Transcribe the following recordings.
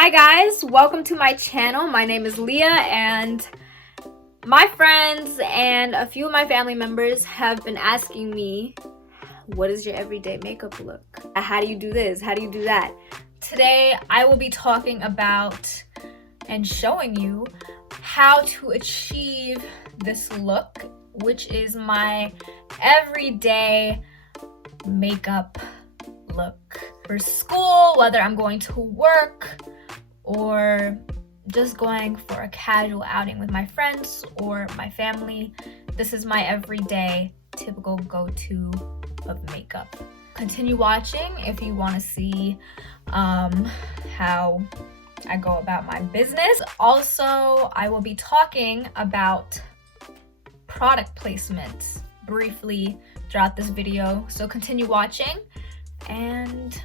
Hi guys, welcome to my channel. My name is Leah, and my friends and a few of my family members have been asking me, what is your everyday makeup look? How do you do this? How do you do that? Today I will be talking about and showing you how to achieve this look, which is my everyday makeup look for school, whether I'm going to work or just going for a casual outing with my friends or my family. This is my everyday typical go-to of makeup. Continue watching if you want to see how I go about my business. Also, I will be talking about product placements briefly throughout this video, so continue watching and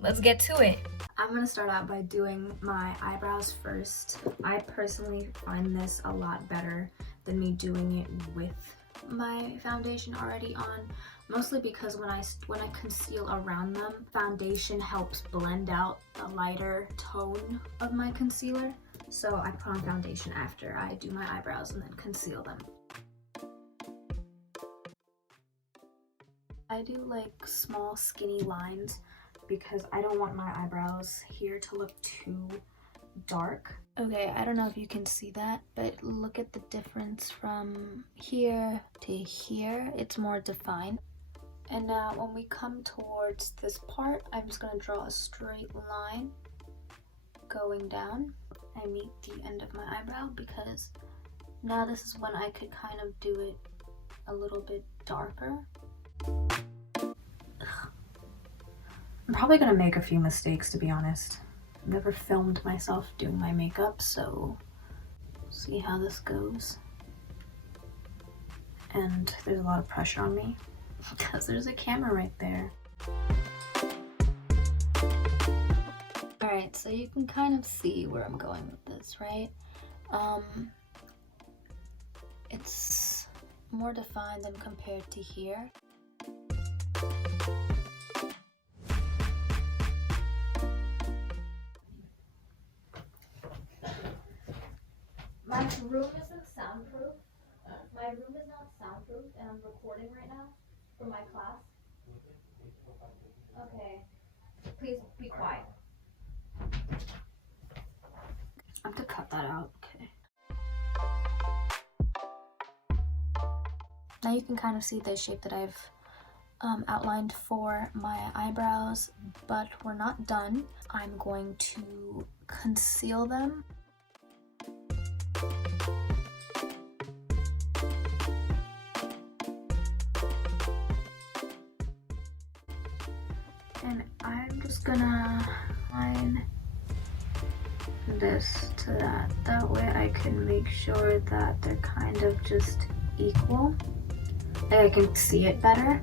let's get to it. I'm gonna start out by doing my eyebrows first. I personally find this a lot better than me doing it with my foundation already on, mostly because when I conceal around them, foundation helps blend out the lighter tone of my concealer. So I put on foundation after I do my eyebrows and then conceal them. I do like small skinny lines because I don't want my eyebrows here to look too dark. Okay, I don't know if you can see that, but look at the difference from here to here. It's more defined. And now when we come towards this part, I'm just going to draw a straight line going down. I meet the end of my eyebrow because now this is when I could kind of do it a little bit darker. I'm probably gonna make a few mistakes, to be honest. I've never filmed myself doing my makeup, so see how this goes. And there's a lot of pressure on me because there's a camera right there. Alright, so you can kind of see where I'm going with this, right? It's more defined than compared to here. My room isn't soundproof. My room is not soundproof, and I'm recording right now for my class. Okay. Please be quiet. I have to cut that out. Okay. Now you can kind of see the shape that I've outlined for my eyebrows, but we're not done. I'm going to conceal them. And I'm just gonna line this to that. That way I can make sure that they're kind of just equal. I can see it better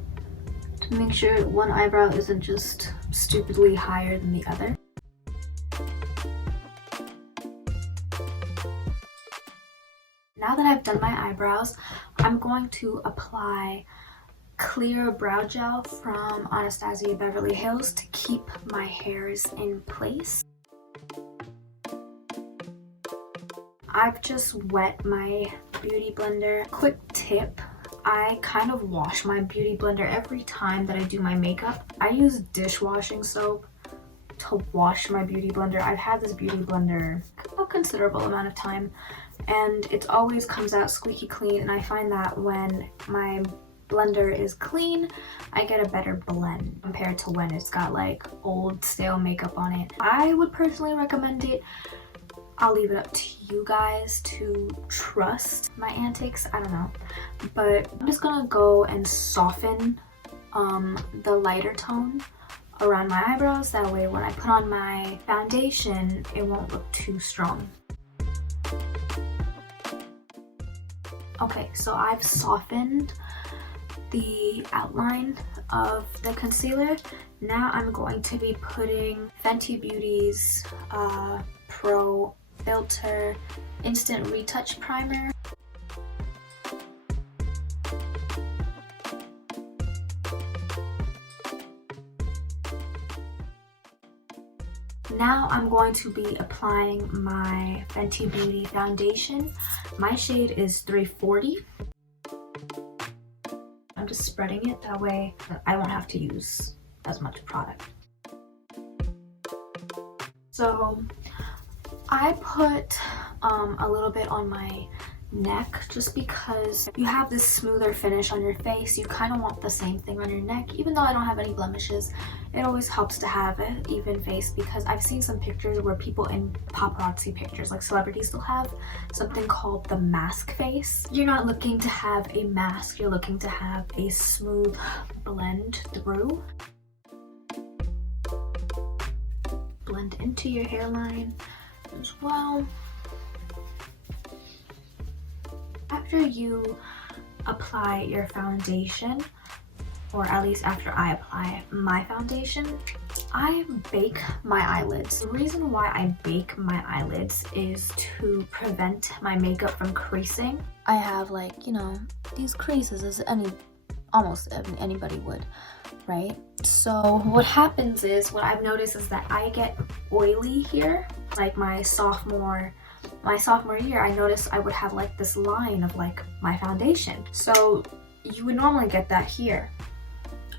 to make sure one eyebrow isn't just stupidly higher than the other. Now that I've done my eyebrows, I'm going to apply clear brow gel from ANASTASIA Beverly Hills to keep my hairs in place. I've just wet my beauty blender. Quick tip, I kind of wash my beauty blender every time that I do my makeup. I use dishwashing soap to wash my beauty blender. I've had this beauty blender a considerable amount of time, and it always comes out squeaky clean, and I find that when my blender is clean, I get a better blend compared to when it's got like old stale makeup on it. I would personally recommend it. I'll leave it up to you guys to trust my antics. I don't know, but I'm just gonna go and soften the lighter tone around my eyebrows. That way when I put on my foundation, it won't look too strong. Okay, so I've softened the outline of the concealer. Now I'm going to be putting Fenty Beauty's Pro FILT'R Instant Retouch Primer. Now I'm going to be applying my Fenty Beauty foundation. My shade is 340. I'm just spreading it, that way I won't have to use as much product. So I put a little bit on my neck just because you have this smoother finish on your face. You kind of want the same thing on your neck. Even though I don't have any blemishes, it always helps to have an even face, because I've seen some pictures where people in paparazzi pictures, like celebrities, will have something called the mask face. You're not looking to have a mask, you're looking to have a smooth blend through. Blend into your hairline as well. After you apply your foundation, or at least after I apply my foundation, I bake my eyelids. The reason why I bake my eyelids is to prevent my makeup from creasing. I have, like, you know, these creases as almost anybody would, right? So what happens is, what I've noticed is that I get oily here. Like my sophomore year, I noticed I would have like this line of like my foundation. So you would normally get that here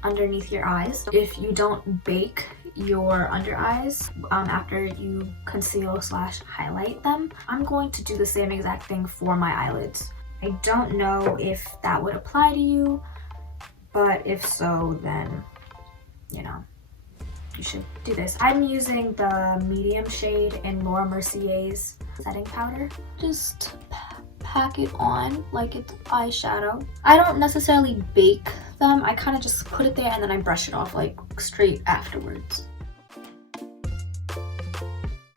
underneath your eyes. If you don't bake your under eyes after you conceal / highlight them, I'm going to do the same exact thing for my eyelids. I don't know if that would apply to you, but if so, then, you know, you should do this. I'm using the medium shade in Laura Mercier's setting powder. Just pack it on like it's eyeshadow. I don't necessarily bake them. I kind of just put it there and then I brush it off like straight afterwards.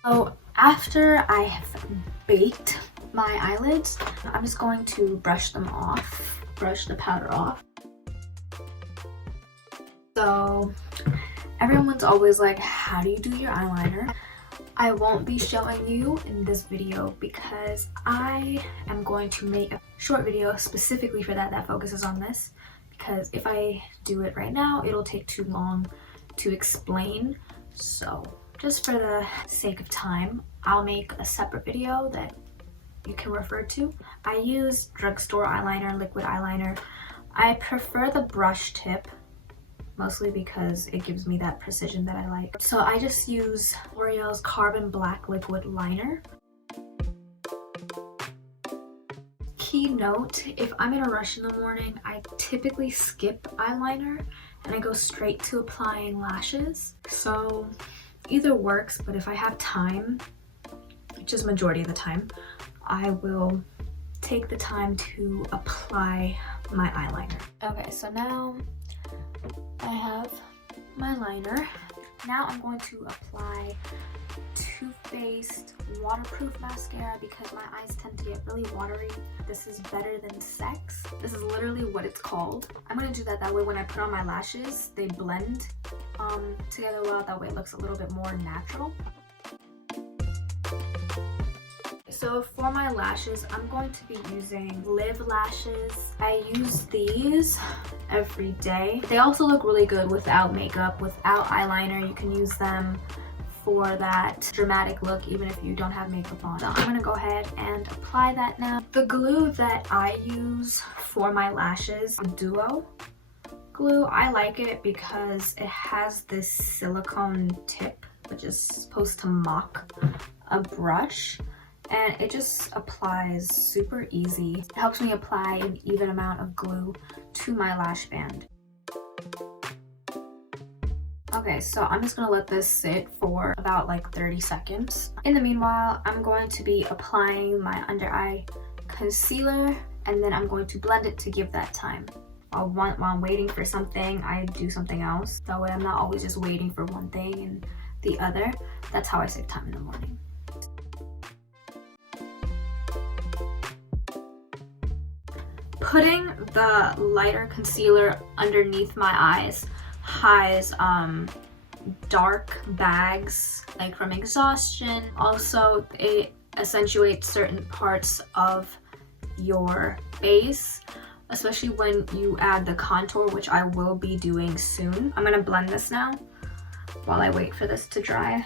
So after I have baked my eyelids, I'm just going to brush them off, brush the powder off. So everyone's always like, how do you do your eyeliner? I won't be showing you in this video because I am going to make a short video specifically for that focuses on this, because if I do it right now, it'll take too long to explain. So just for the sake of time, I'll make a separate video that you can refer to. I use drugstore eyeliner, liquid eyeliner. I prefer the brush tip, mostly because it gives me that precision that I like. So I just use L'Oreal's Carbon Black Liquid Liner. Key note, if I'm in a rush in the morning, I typically skip eyeliner and I go straight to applying lashes. So either works, but if I have time, which is majority of the time, I will take the time to apply my eyeliner. Okay, so now I have my liner. Now I'm going to apply Too Faced waterproof mascara because my eyes tend to get really watery. This is Better Than Sex. This is literally what it's called. I'm going to do that way when I put on my lashes, they blend together well. That way it looks a little bit more natural. So for my lashes, I'm going to be using Live lashes. I use these every day. They also look really good without makeup, without eyeliner. You can use them for that dramatic look even if you don't have makeup on. So I'm gonna go ahead and apply that now. The glue that I use for my lashes, Duo glue, I like it because it has this silicone tip which is supposed to mock a brush. And it just applies super easy. It helps me apply an even amount of glue to my lash band. Okay, so I'm just gonna let this sit for about like 30 seconds. In the meanwhile, I'm going to be applying my under eye concealer, and then I'm going to blend it to give that time. While I'm waiting for something, I do something else. That way I'm not always just waiting for one thing and the other. That's how I save time in the morning. Putting the lighter concealer underneath my eyes hides dark bags like from exhaustion. Also, it accentuates certain parts of your face, especially when you add the contour, which I will be doing soon. I'm gonna blend this now while I wait for this to dry.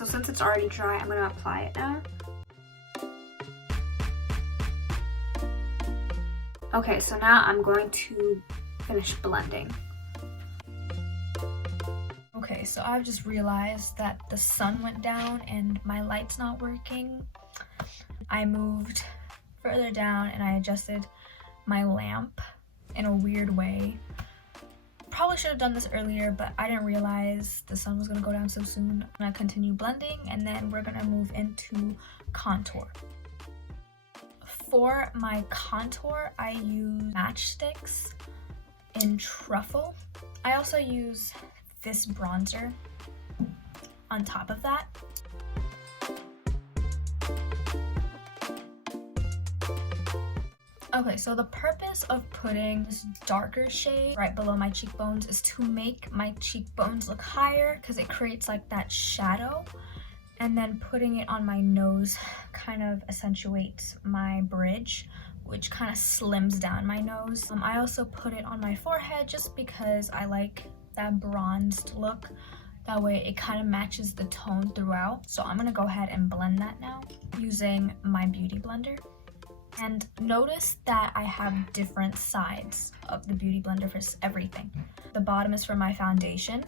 So since it's already dry, I'm gonna apply it now. Okay, so now I'm going to finish blending. Okay, so I've just realized that the sun went down and my light's not working. I moved further down and I adjusted my lamp in a weird way. Probably should have done this earlier, but I didn't realize the sun was gonna go down so soon. I'm gonna continue blending and then we're gonna move into contour. For my contour, I use matchsticks in Truffle. I also use this bronzer on top of that. Okay, so the purpose of putting this darker shade right below my cheekbones is to make my cheekbones look higher because it creates like that shadow. And then putting it on my nose kind of accentuates my bridge, which kind of slims down my nose. I also put it on my forehead just because I like that bronzed look. That way it kind of matches the tone throughout. So I'm gonna go ahead and blend that now using my beauty blender. And notice that I have different sides of the beauty blender for everything. The bottom is for my foundation.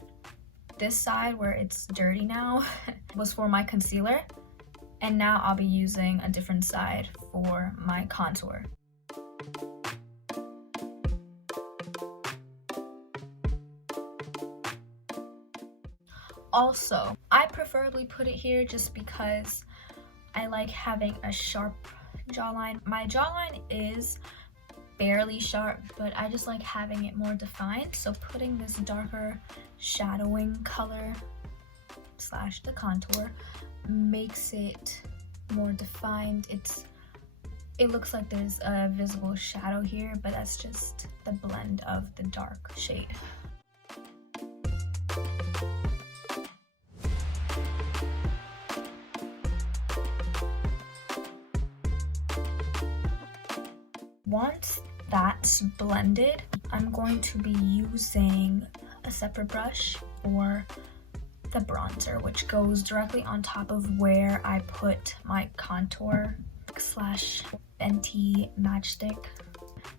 This side, where it's dirty now, was for my concealer. And now I'll be using a different side for my contour. Also, I preferably put it here just because I like having a sharp jawline. My jawline is barely sharp, but I just like having it more defined. So putting this darker shadowing color slash the contour makes it more defined. It looks like there's a visible shadow here, but that's just the blend of the dark shade. Once that's blended, I'm going to be using a separate brush for the bronzer, which goes directly on top of where I put my contour slash FENTY matchstick.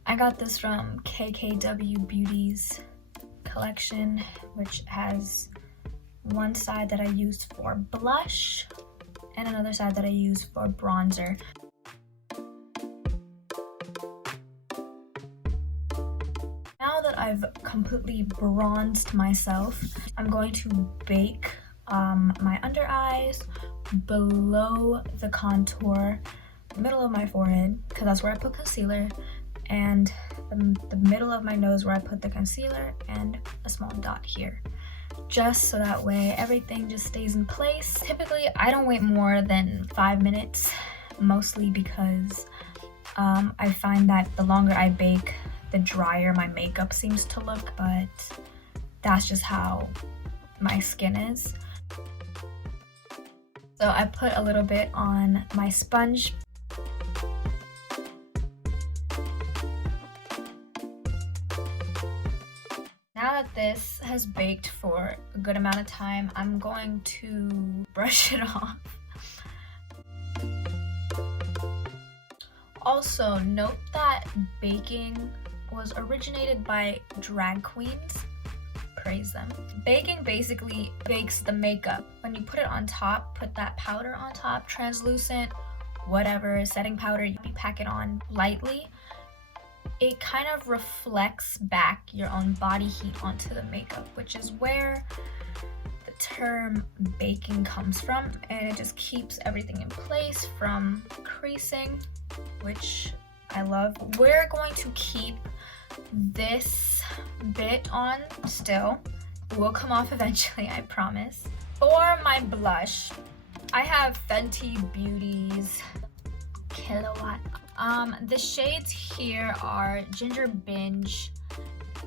I got this from KKW Beauty's collection, which has one side that I use for blush and another side that I use for bronzer. Now that I've completely bronzed myself, I'm going to bake my under eyes, below the contour, middle of my forehead, because that's where I put concealer, and the middle of my nose where I put the concealer, and a small dot here. Just so that way everything just stays in place. Typically, I don't wait more than 5 minutes, mostly because I find that the longer I bake, the drier my makeup seems to look, but that's just how my skin is. So I put a little bit on my sponge. Now that this has baked for a good amount of time, I'm going to brush it off. Also, note that baking was originated by drag queens. Praise them. Baking basically bakes the makeup. When you put it on top, put that powder on top, translucent, whatever, setting powder, you pack it on lightly. It kind of reflects back your own body heat onto the makeup, which is where the term baking comes from, and it just keeps everything in place from creasing, which I love. We're going to keep this bit on still. It will come off eventually, I promise. For my blush, I have Fenty Beauty's Killawatt. The shades here are Ginger Binge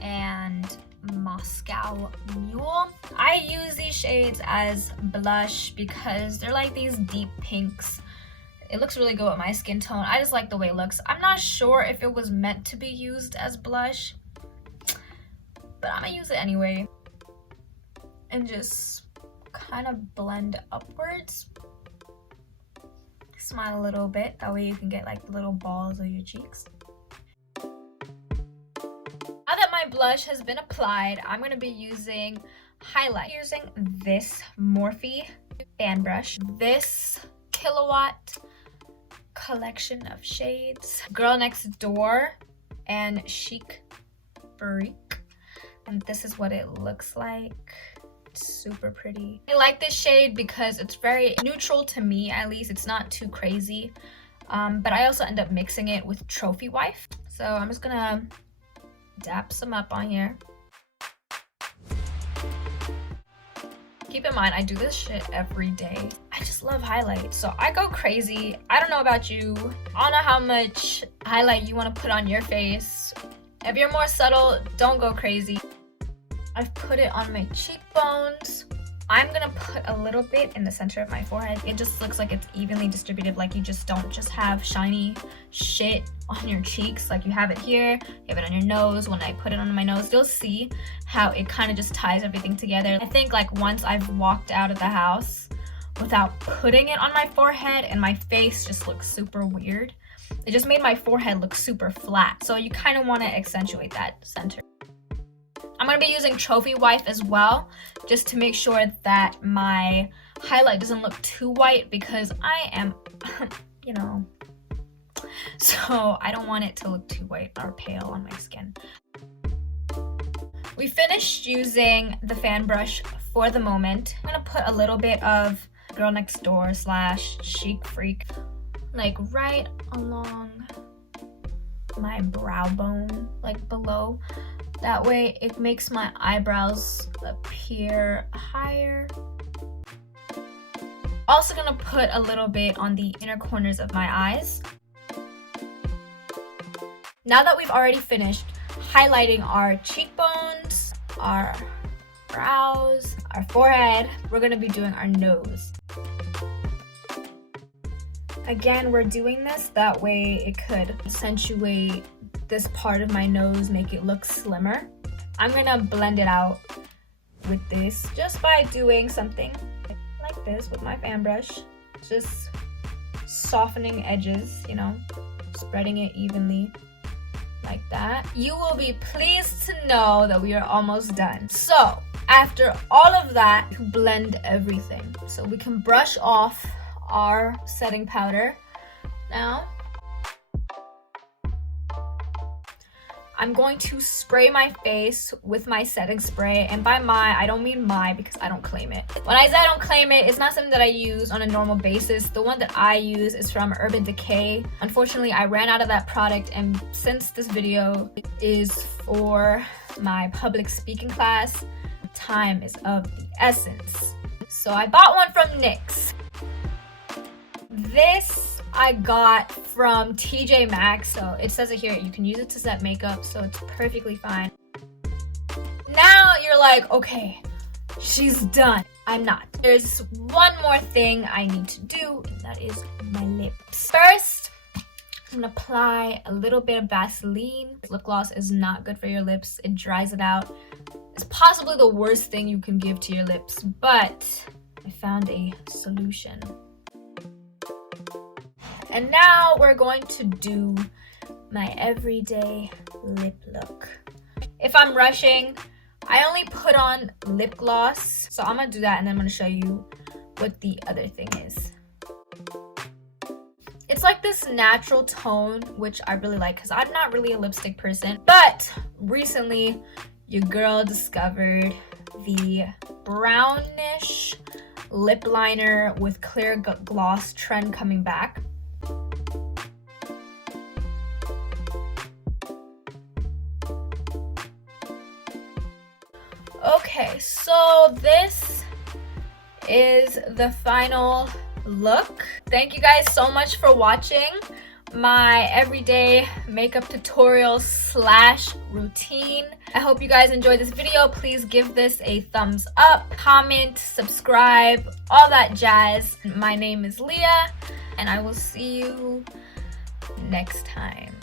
and Moscow Mule. I use these shades as blush because they're like these deep pinks. It looks really good with my skin tone. I just like the way it looks. I'm not sure if it was meant to be used as blush, but I'm gonna use it anyway and just kind of blend upwards. Smile a little bit, that way you can get like the little balls of your cheeks. Now that my blush has been applied, I'm going to be using highlight. Using this Morphe fan brush, this KILLAWATT collection of shades, Girl Next Door and Chic Freak, and this is what it looks like. It's super pretty. I like this shade because it's very neutral to me, at least. It's not too crazy, but I also end up mixing it with Trophy Wife, so I'm just gonna dap some up on here. Keep in mind, I do this shit every day. I just love highlight, so I go crazy. I don't know about you. I don't know how much highlight you want to put on your face. If you're more subtle, don't go crazy. I've put it on my cheekbones. I'm gonna put a little bit in the center of my forehead. It just looks like it's evenly distributed, like you just don't just have shiny shit on your cheeks. Like you have it here, you have it on your nose. When I put it on my nose, you'll see how it kind of just ties everything together. I think like once I've walked out of the house without putting it on my forehead and my face just looks super weird. It just made my forehead look super flat. So you kind of want to accentuate that center. I'm going to be using Trophy Wife as well, just to make sure that my highlight doesn't look too white, because I am, you know, so I don't want it to look too white or pale on my skin. We finished using the fan brush for the moment. I'm going to put a little bit of Girl Next Door / Chic Freak, like right along my brow bone, like below. That way it makes my eyebrows appear higher. Also gonna put a little bit on the inner corners of my eyes. Now that we've already finished highlighting our cheekbones, our brows, our forehead, we're gonna be doing our nose. Again, we're doing this that way it could accentuate this part of my nose, make it look slimmer. I'm gonna blend it out with this just by doing something like this with my fan brush, just softening edges, you know, spreading it evenly like that. You will be pleased to know that we are almost done. So after all of that, blend everything so we can brush off our setting powder. Now I'm going to spray my face with my setting spray, and by my, I don't mean my because I don't claim it. When I say I don't claim it, it's not something that I use on a normal basis. The one that I use is from Urban Decay. Unfortunately, I ran out of that product, and since this video is for my public speaking class, time is of the essence. So I bought one from NYX. This I got from TJ Maxx, so it says it here, you can use it to set makeup, so it's perfectly fine. Now you're like, okay, she's done. I'm not. There's one more thing I need to do, and that is my lips. First, I'm gonna apply a little bit of Vaseline. Lip gloss is not good for your lips. It dries it out. It's possibly the worst thing you can give to your lips, but I found a solution. And now we're going to do my everyday lip look. If I'm rushing, I only put on lip gloss. So I'm gonna do that, and then I'm gonna show you what the other thing is. It's like this natural tone, which I really like because I'm not really a lipstick person. But recently, your girl discovered the brownish lip liner with clear gloss trend coming back. Okay, so this is the final look. Thank you guys so much for watching my everyday makeup tutorial / routine. I hope you guys enjoyed this video. Please give this a thumbs up, comment, subscribe, all that jazz. My name is Leah, and I will see you next time.